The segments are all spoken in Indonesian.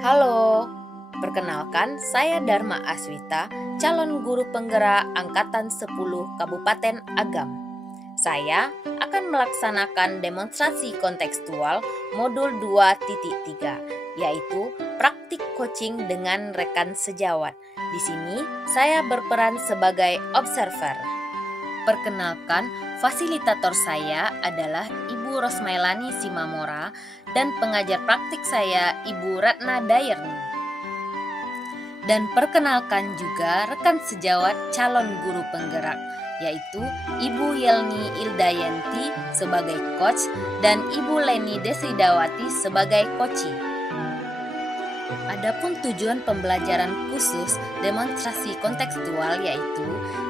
Halo, perkenalkan saya Dharma Aswita, calon guru penggerak Angkatan 10 Kabupaten Agam. Saya akan melaksanakan demonstrasi kontekstual modul 2.3, yaitu praktik coaching dengan rekan sejawat. Di sini saya berperan sebagai observer. Perkenalkan, fasilitator saya adalah Ibu Rosmailani Simamora dan pengajar praktik saya Ibu Ratna Dayerni. Dan perkenalkan juga rekan sejawat calon guru penggerak, yaitu Ibu Yelni Ildayanti sebagai coach dan Ibu Leni Desidawati sebagai coachee. Adapun tujuan pembelajaran khusus demonstrasi kontekstual yaitu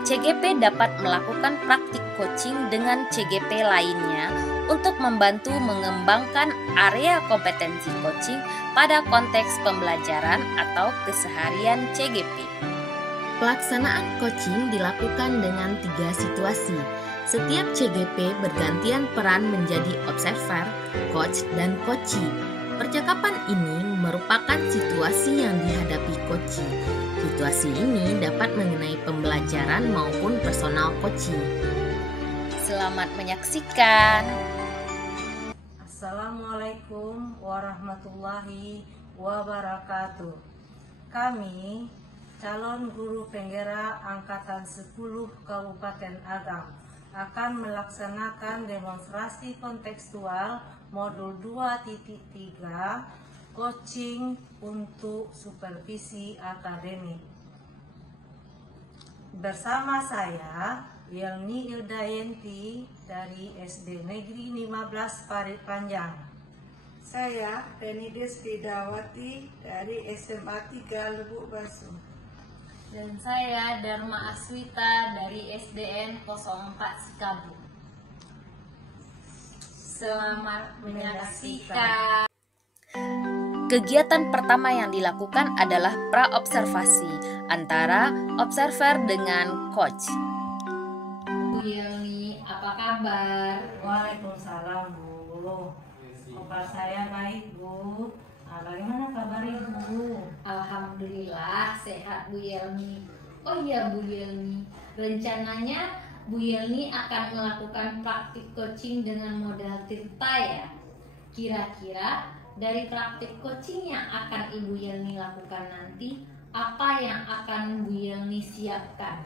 CGP dapat melakukan praktik coaching dengan CGP lainnya untuk membantu mengembangkan area kompetensi coaching pada konteks pembelajaran atau keseharian CGP. Pelaksanaan coaching dilakukan dengan 3 situasi. Setiap CGP bergantian peran menjadi observer, coach, dan coachee. Percakapan ini merupakan situasi yang dihadapi coachee. Situasi ini dapat mengenai pembelajaran maupun personal coaching. Selamat menyaksikan. Assalamualaikum warahmatullahi wabarakatuh. Kami calon guru penggerak Angkatan 10 Kabupaten Agam akan melaksanakan demonstrasi kontekstual modul 2.3 coaching untuk supervisi akademik. Bersama saya Yelni Ildayanti dari SD Negeri 15 Parit Panjang. Saya Leni Desidawati dari SMA 3 Lubuk Basu. Dan saya Dharma Aswita dari SDN 04 Sikabu. Selamat menyaksikan. Kegiatan pertama yang dilakukan adalah pra-observasi antara observer dengan coach. Bu Yelni, apa kabar? Waalaikumsalam, Bu. Kabar saya baik, Bu. Bagaimana kabar Ibu? Alhamdulillah sehat, Bu Yelni. Oh iya, Bu Yelni, rencananya Bu Yelni akan melakukan praktik coaching dengan modal Tirta ya. Kira-kira dari praktik coaching yang akan Ibu Yelni lakukan nanti, apa yang akan Bu Yelni siapkan?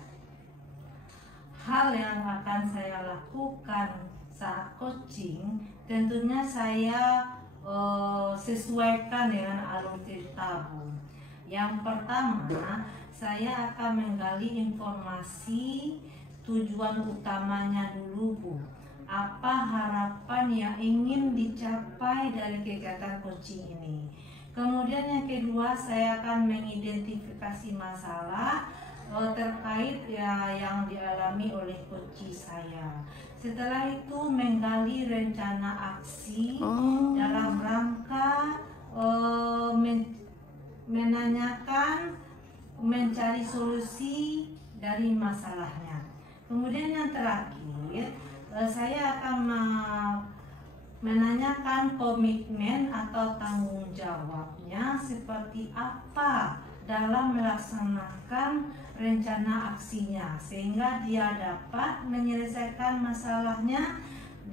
Hal yang akan saya lakukan saat coaching tentunya saya sesuaikan dengan alur cerita, Bu. Yang pertama, saya akan menggali informasi tujuan utamanya dulu, Bu. Apa harapan yang ingin dicapai dari kegiatan coaching ini. Kemudian yang kedua, saya akan mengidentifikasi masalah terkait yang dialami oleh coachee saya. Setelah itu menggali rencana aksi dalam rangka menanyakan, mencari solusi dari masalahnya. Kemudian yang terakhir, saya akan menanyakan komitmen atau tanggung jawabnya seperti apa dalam melaksanakan rencana aksinya, sehingga dia dapat menyelesaikan masalahnya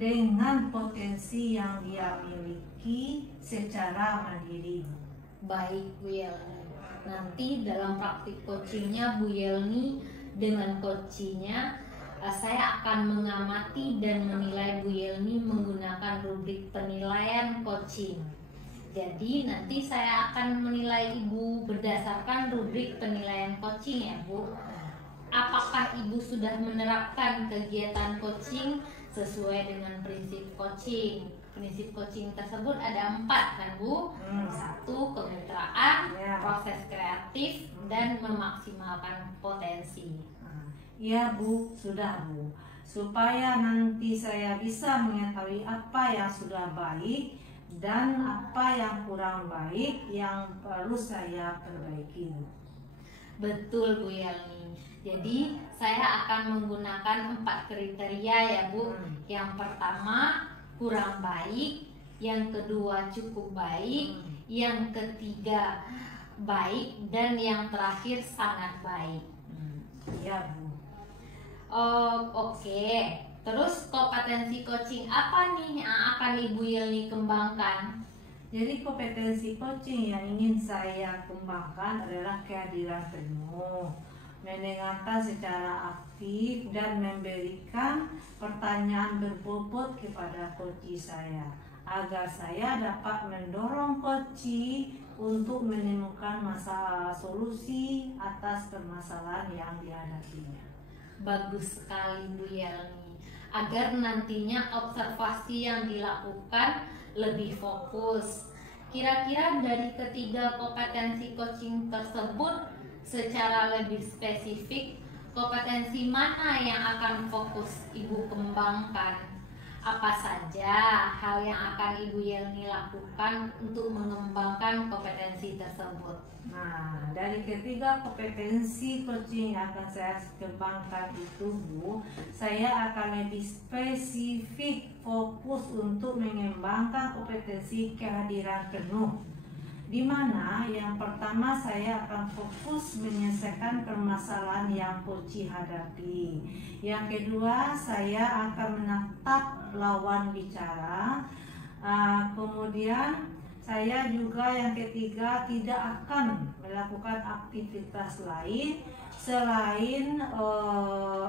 dengan potensi yang dia miliki secara mandiri. Baik, Bu Yelni. Nanti dalam praktik coachingnya Bu Yelni dengan coachingnya, saya akan mengamati dan menilai Bu Yelni menggunakan rubrik penilaian coaching. Jadi nanti saya akan menilai Ibu berdasarkan rubrik penilaian coaching ya, Bu. Apakah Ibu sudah menerapkan kegiatan coaching sesuai dengan prinsip coaching? Prinsip coaching tersebut ada 4 kan, Bu? 1, kemitraan, proses kreatif, dan memaksimalkan potensi. Iya, Bu, sudah, Bu. Supaya nanti saya bisa mengetahui apa yang sudah baik dan apa yang kurang baik yang perlu saya perbaiki. Betul, Bu Yelni. Jadi saya akan menggunakan 4 kriteria ya, Bu. Yang pertama, kurang baik. yang kedua cukup baik, yang ketiga baik, dan yang terakhir sangat baik. Iya Bu. Oke. Terus kompetensi coaching apa nih yang akan Ibu Yelni kembangkan? Jadi kompetensi coaching yang ingin saya kembangkan adalah kehadiran penuh, mendengarkan secara aktif dan memberikan pertanyaan berbobot kepada coach saya agar saya dapat mendorong coach untuk menemukan masalah solusi atas permasalahan yang dihadapinya. Bagus sekali Bu Yelni, agar nantinya observasi yang dilakukan lebih fokus. Kira-kira dari ketiga kompetensi coaching tersebut secara lebih spesifik, kompetensi mana yang akan fokus Ibu kembangkan? Apa saja hal yang akan Ibu Yelni lakukan untuk mengembangkan kompetensi tersebut? Nah, dari ketiga kompetensi coaching yang akan saya kembangkan itu Bu, saya akan lebih spesifik fokus untuk mengembangkan kompetensi kehadiran penuh, di mana yang pertama saya akan fokus menyelesaikan permasalahan yang coach hadapi. Yang kedua, saya akan menatap lawan bicara. Kemudian saya juga yang ketiga tidak akan melakukan aktivitas lain selain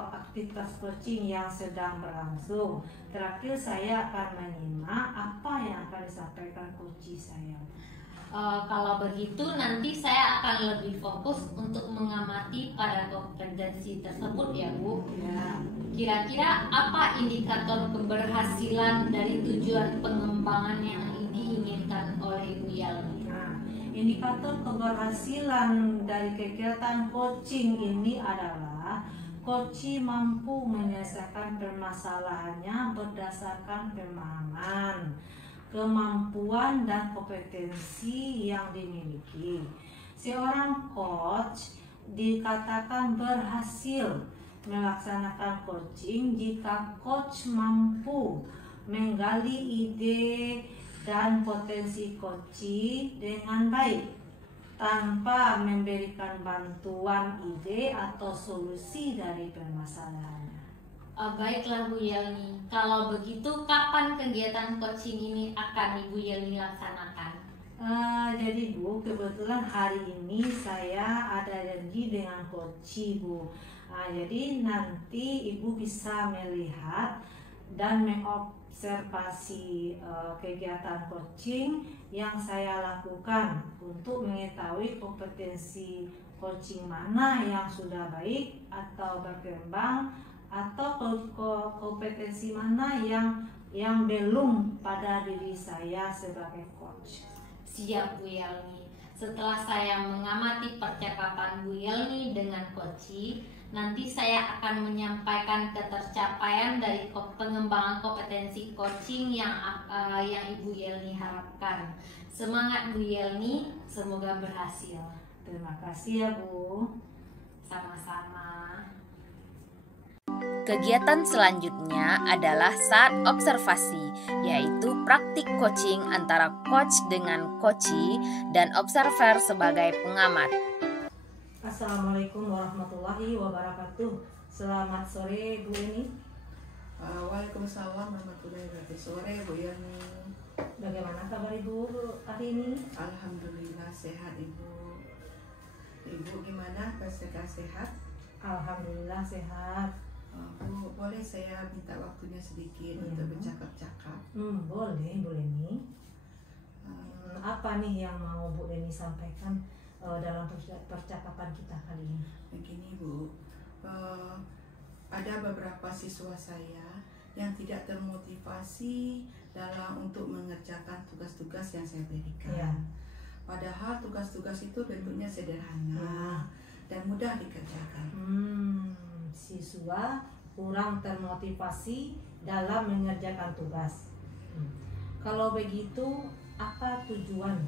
aktivitas coaching yang sedang berlangsung. Terakhir, saya akan menyimak apa yang akan disampaikan coach saya. Kalau begitu nanti saya akan lebih fokus untuk mengamati pada kompetensi tersebut ya Bu. Ya. Kira-kira apa indikator keberhasilan dari tujuan pengembangan yang diinginkan oleh Ibu Yelni? Nah, indikator keberhasilan dari kegiatan coaching ini adalah coach mampu menyelesaikan permasalahannya berdasarkan pemahaman, kemampuan dan kompetensi yang dimiliki. Seorang coach dikatakan berhasil melaksanakan coaching jika coach mampu menggali ide dan potensi coach dengan baik tanpa memberikan bantuan ide atau solusi dari permasalahannya. Baiklah Bu Yelni, kalau begitu kapan kegiatan coaching ini akan Ibu Yelni laksanakan? Jadi Bu, kebetulan hari ini saya ada janji dengan coach Bu. Jadi nanti Ibu bisa melihat dan mengobservasi kegiatan coaching yang saya lakukan untuk mengetahui kompetensi coaching mana yang sudah baik atau berkembang, atau kompetensi mana yang belum pada diri saya sebagai coach. Siap Bu Yelni. Setelah saya mengamati percakapan Bu Yelni dengan coach, nanti saya akan menyampaikan ketercapaian dari pengembangan kompetensi coaching yang Ibu Yelni harapkan. Semangat Bu Yelni, semoga berhasil. Terima kasih ya Bu. Sama-sama. Kegiatan selanjutnya adalah saat observasi, yaitu praktik coaching antara coach dengan coachee dan observer sebagai pengamat. Assalamualaikum warahmatullahi wabarakatuh. Selamat sore Bu Eni. Waalaikumsalam warahmatullahi wabarakatuh. Sore Bu Yani. Bagaimana kabar Ibu hari ini? Alhamdulillah sehat Ibu. Ibu gimana? Apakah sehat? Alhamdulillah sehat. Bu, boleh saya minta waktunya sedikit untuk bercakap-cakap? Boleh nih. Apa nih yang mau Bu Eni sampaikan dalam percakapan kita kali ini? Begini Bu, ada beberapa siswa saya yang tidak termotivasi dalam untuk mengerjakan tugas-tugas yang saya berikan. Ya. Padahal tugas-tugas itu bentuknya sederhana dan mudah dikerjakan. Siswa kurang termotivasi dalam mengerjakan tugas. Kalau begitu, apa tujuan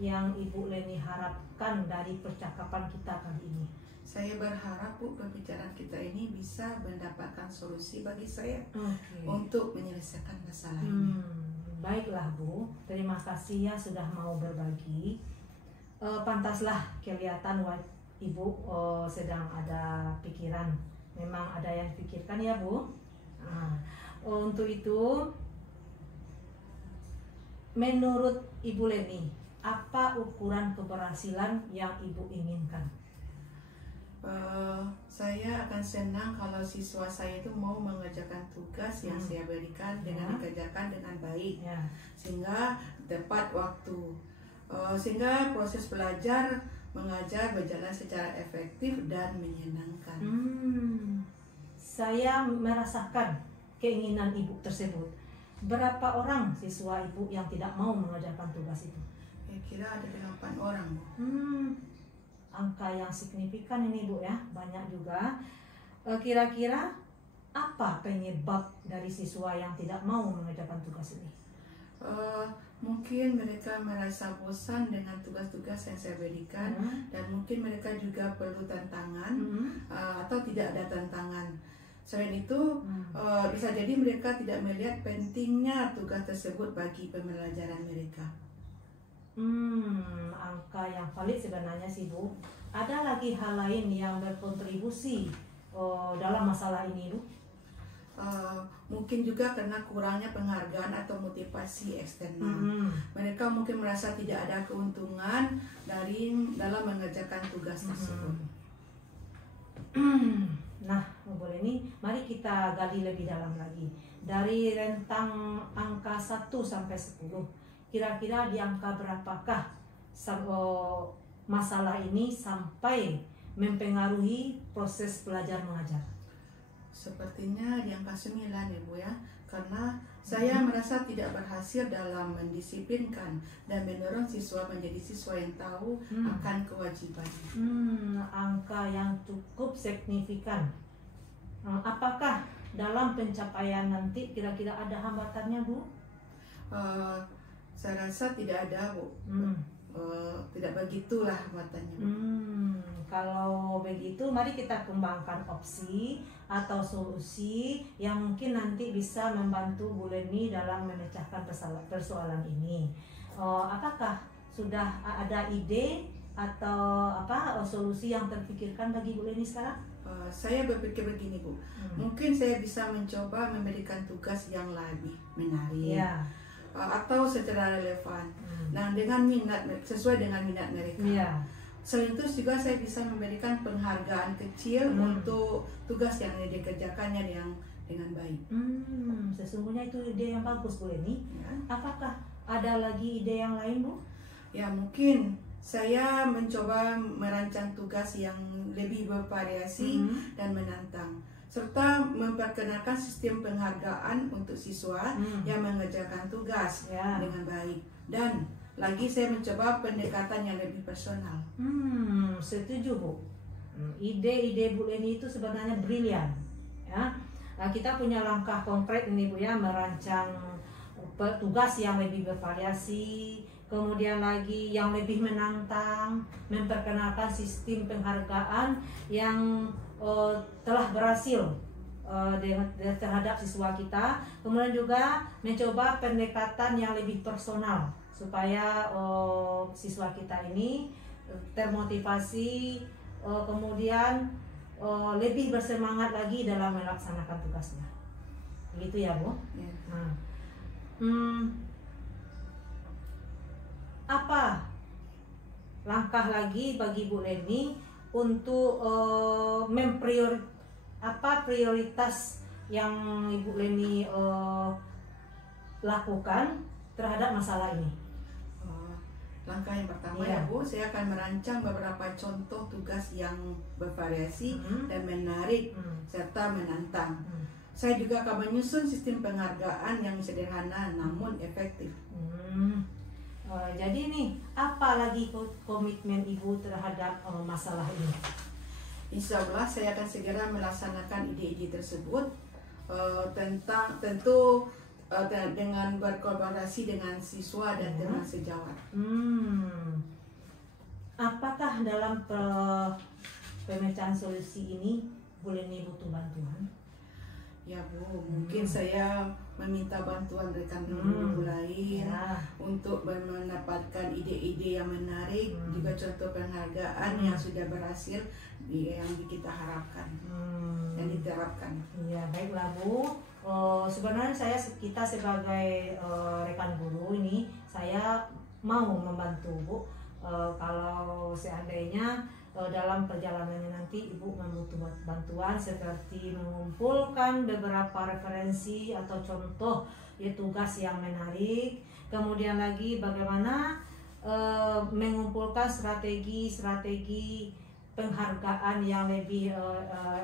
yang Ibu Leni harapkan dari percakapan kita kali ini? Saya berharap Bu, pembicaraan kita ini bisa mendapatkan solusi bagi saya untuk menyelesaikan masalah ini. Baiklah Bu, terima kasih ya sudah mau berbagi. Pantaslah kelihatan Ibu sedang ada pikiran. Memang ada yang pikirkan ya Bu. Nah, untuk itu, menurut Ibu Leni, apa ukuran keberhasilan yang Ibu inginkan? Saya akan senang kalau siswa saya itu mau mengerjakan tugas yang saya berikan dengan dikerjakan dengan baik, sehingga tepat waktu, sehingga proses belajar mengajar berjalan secara efektif dan menyenangkan. Saya merasakan keinginan Ibu tersebut. Berapa orang siswa Ibu yang tidak mau mengerjakan tugas itu? Kira ada 8 orang, Bu. Angka yang signifikan ini Bu ya, banyak juga. Kira-kira apa penyebab dari siswa yang tidak mau mengerjakan tugas ini? Mungkin mereka merasa bosan dengan tugas-tugas yang saya berikan, dan mungkin mereka juga perlu tantangan, atau tidak ada tantangan. Selain itu, bisa jadi mereka tidak melihat pentingnya tugas tersebut bagi pembelajaran mereka. Angka yang valid sebenarnya sih Bu. Ada lagi hal lain yang berkontribusi dalam masalah ini Bu? Mungkin juga karena kurangnya penghargaan atau motivasi eksternal. Mereka mungkin merasa tidak ada keuntungan dalam mengerjakan tugas tersebut. Nah, Bu Leni, mari kita gali lebih dalam lagi. Dari rentang angka 1 sampai 10, kira-kira di angka berapakah masalah ini sampai mempengaruhi proses belajar mengajar? Sepertinya di angka 9 ya Bu ya, karena saya merasa tidak berhasil dalam mendisiplinkan dan mendorong siswa menjadi siswa yang tahu akan kewajibannya. Angka yang cukup signifikan. Apakah dalam pencapaian nanti kira-kira ada hambatannya Bu? Saya rasa tidak ada Bu. Tidak begitulah hambatannya. Kalau begitu, mari kita kembangkan opsi atau solusi yang mungkin nanti bisa membantu Bu Leni dalam memecahkan persoalan ini. Apakah sudah ada ide atau solusi yang terpikirkan bagi Bu Leni sekarang? Saya berpikir begini Bu, mungkin saya bisa mencoba memberikan tugas yang lebih menarik, atau secara relevan, nah dengan sesuai dengan minat mereka. Selain itu juga saya bisa memberikan penghargaan kecil untuk tugas yang dikerjakannya dengan baik. Sesungguhnya itu ide yang bagus Bu Leni. Apakah ada lagi ide yang lain Bu? Ya, mungkin saya mencoba merancang tugas yang lebih bervariasi dan menantang, serta memperkenalkan sistem penghargaan untuk siswa yang mengerjakan tugas dengan baik. Dan lagi saya mencoba pendekatan yang lebih personal. Setuju Bu. Ide-ide Bu Leni itu sebenarnya brilian. Ya, nah, kita punya langkah konkret ini Bu ya, merancang tugas yang lebih bervariasi, kemudian lagi yang lebih menantang, memperkenalkan sistem penghargaan yang telah berhasil terhadap siswa kita, kemudian juga mencoba pendekatan yang lebih personal supaya siswa kita ini termotivasi, kemudian lebih bersemangat lagi dalam melaksanakan tugasnya. Begitu ya Bu? Nah, apa langkah lagi bagi Bu Leni untuk prioritas yang Ibu Leni lakukan terhadap masalah ini? Langkah yang pertama ya Bu, saya akan merancang beberapa contoh tugas yang bervariasi dan menarik serta menantang. Saya juga akan menyusun sistem penghargaan yang sederhana namun efektif. Jadi nih, apa lagi komitmen Ibu terhadap masalah ini? Insya Allah saya akan segera melaksanakan ide-ide tersebut, dengan berkolaborasi dengan siswa dan teman sejawat. Apakah dalam pemecahan solusi ini Bu Leni butuh bantuan? Ya Bu, mungkin saya meminta bantuan rekan guru lain untuk mendapatkan ide-ide yang menarik, juga contoh penghargaan yang sudah berhasil yang kita harapkan dan diterapkan. Iya, baiklah Bu. Sebenarnya kita sebagai rekan guru ini, saya mau membantu Bu. Kalau seandainya dalam perjalanannya nanti Ibu membutuhkan bantuan seperti mengumpulkan beberapa referensi atau contoh tugas yang menarik, kemudian lagi bagaimana mengumpulkan strategi penghargaan yang lebih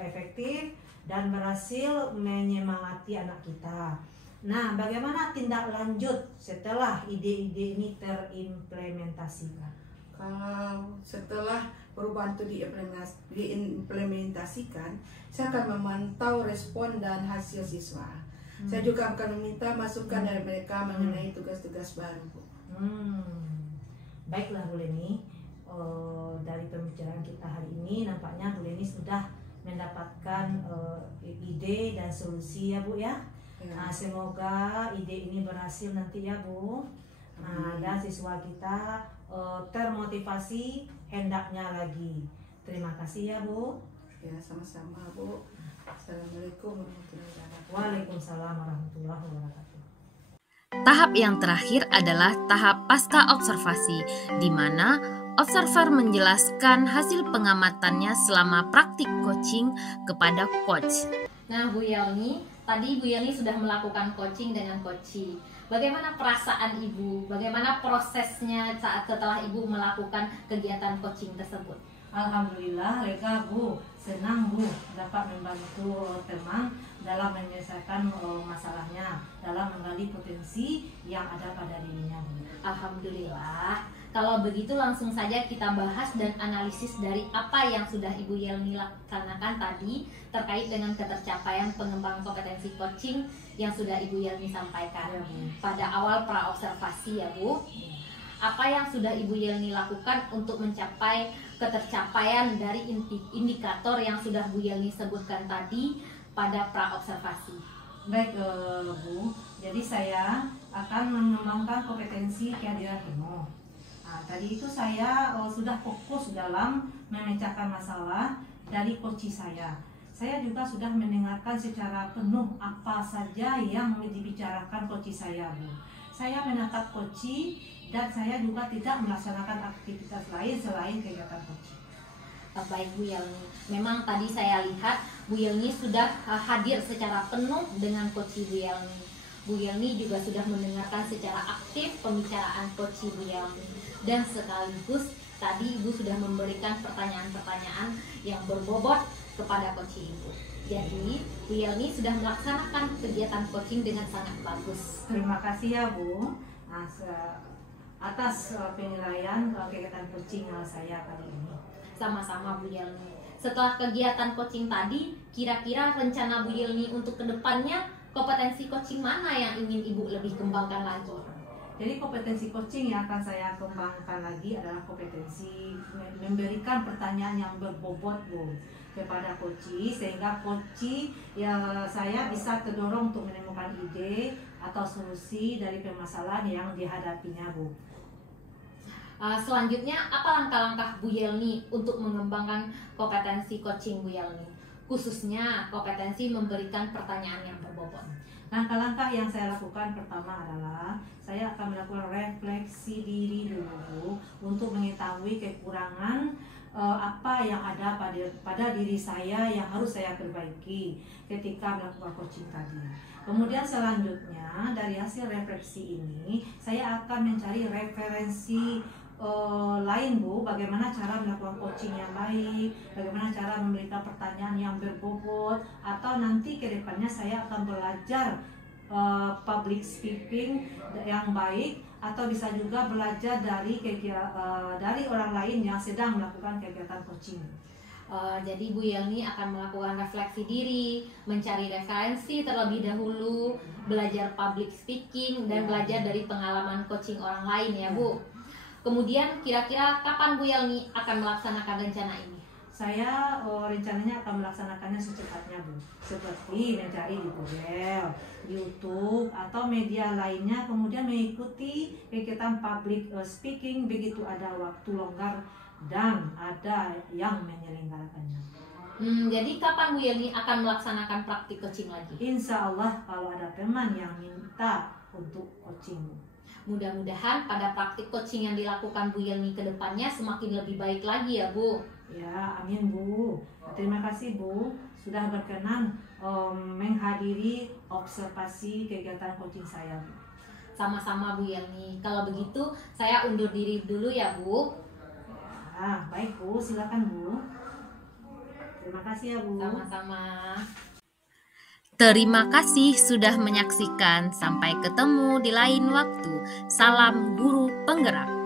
efektif dan berhasil menyemangati anak kita. Nah, bagaimana tindak lanjut setelah ide-ide ini terimplementasikan? Kalau setelah perubahan itu diimplementasikan, saya akan memantau respon dan hasil siswa. Saya juga akan meminta masukan dari mereka mengenai tugas-tugas baru. Baiklah Bu Leni, dari pembicaraan kita hari ini nampaknya Bu Leni sudah mendapatkan ide dan solusi ya Bu ya. Nah, semoga ide ini berhasil nanti ya Bu. Dan siswa kita termotivasi hendaknya lagi. Terima kasih ya Bu. Ya, sama-sama Bu. Assalamualaikum warahmatullahi wabarakatuh. Waalaikumsalam warahmatullahi wabarakatuh. Tahap yang terakhir adalah tahap pasca observasi, di mana observer menjelaskan hasil pengamatannya selama praktik coaching kepada coach. Nah, Bu Yelni, tadi Bu Yelni sudah melakukan coaching dengan coachee. Bagaimana perasaan Ibu? Bagaimana prosesnya saat setelah Ibu melakukan kegiatan coaching tersebut? Alhamdulillah lega Bu, senang Bu dapat membantu teman dalam menyelesaikan masalahnya, dalam menggali potensi yang ada pada dirinya Bu. Alhamdulillah. Kalau begitu langsung saja kita bahas dan analisis dari apa yang sudah Ibu Yelni laksanakan tadi terkait dengan ketercapaian pengembangan kompetensi coaching yang sudah Ibu Yelni sampaikan pada awal pra-observasi ya Bu. Apa yang sudah Ibu Yelni lakukan untuk mencapai ketercapaian dari indikator yang sudah Bu Yelni sebutkan tadi pada pra-observasi? Baik Bu, jadi saya akan mengembangkan kompetensi kehadiran penuh. Nah, tadi itu saya sudah fokus dalam memecahkan masalah dari coachee saya. Saya juga sudah mendengarkan secara penuh apa saja yang dibicarakan coachee saya Bu. Saya menangkap coachee dan saya juga tidak melaksanakan aktivitas lain selain kegiatan coaching. Baik Bu Yelni, memang tadi saya lihat Bu Yelni sudah hadir secara penuh dengan coachee Bu Yelni. Bu Yelni juga sudah mendengarkan secara aktif pembicaraan coachee Bu Yelni. Dan sekaligus tadi Ibu sudah memberikan pertanyaan-pertanyaan yang berbobot kepada coachee Ibu. Jadi Bu Yelni sudah melaksanakan kegiatan coaching dengan sangat bagus. Terima kasih ya Bu atas penilaian kegiatan coaching saya kali ini. Sama-sama Bu Yelni. Setelah kegiatan coaching tadi, kira-kira rencana Bu Yelni untuk kedepannya kompetensi coaching mana yang ingin Ibu lebih kembangkan lagi? Jadi kompetensi coaching yang akan saya kembangkan lagi adalah kompetensi memberikan pertanyaan yang berbobot Bu kepada coachee, sehingga coachee saya bisa terdorong untuk menemukan ide atau solusi dari permasalahan yang dihadapinya Bu. Selanjutnya, apa langkah-langkah Bu Yelni untuk mengembangkan kompetensi coaching Bu Yelni? Khususnya kompetensi memberikan pertanyaan yang berbobot. Langkah-langkah yang saya lakukan pertama adalah saya akan melakukan refleksi diri dulu untuk mengetahui kekurangan apa yang ada pada diri saya yang harus saya perbaiki ketika melakukan coaching tadi. Kemudian selanjutnya dari hasil refleksi ini saya akan mencari referensi lain Bu, bagaimana cara melakukan coaching yang baik, bagaimana cara memberikan pertanyaan yang berbobot, atau nanti ke depannya saya akan belajar public speaking yang baik, atau bisa juga belajar dari orang lain yang sedang melakukan kegiatan coaching. Jadi Bu Yelni akan melakukan refleksi diri, mencari referensi terlebih dahulu, belajar public speaking, dan belajar dari pengalaman coaching orang lain ya Bu. Kemudian kira-kira kapan Bu Yelni akan melaksanakan rencana ini? saya rencananya akan melaksanakannya secepatnya Bu, seperti mencari di Google, YouTube atau media lainnya, kemudian mengikuti kegiatan public speaking begitu ada waktu longgar dan ada yang menyelenggarakannya. Jadi kapan Bu Yelni akan melaksanakan praktik coaching lagi? Insya Allah kalau ada teman yang minta untuk coaching. Mudah-mudahan pada praktik coaching yang dilakukan Bu Yelni ke depannya semakin lebih baik lagi ya Bu. Ya, amin Bu. Terima kasih Bu sudah berkenan menghadiri observasi kegiatan coaching saya. Sama-sama Bu Yelni. Kalau begitu saya undur diri dulu ya Bu. Ya, baik Bu, silakan Bu. Terima kasih ya Bu. Sama-sama. Terima kasih sudah menyaksikan. Sampai ketemu di lain waktu. Salam guru penggerak.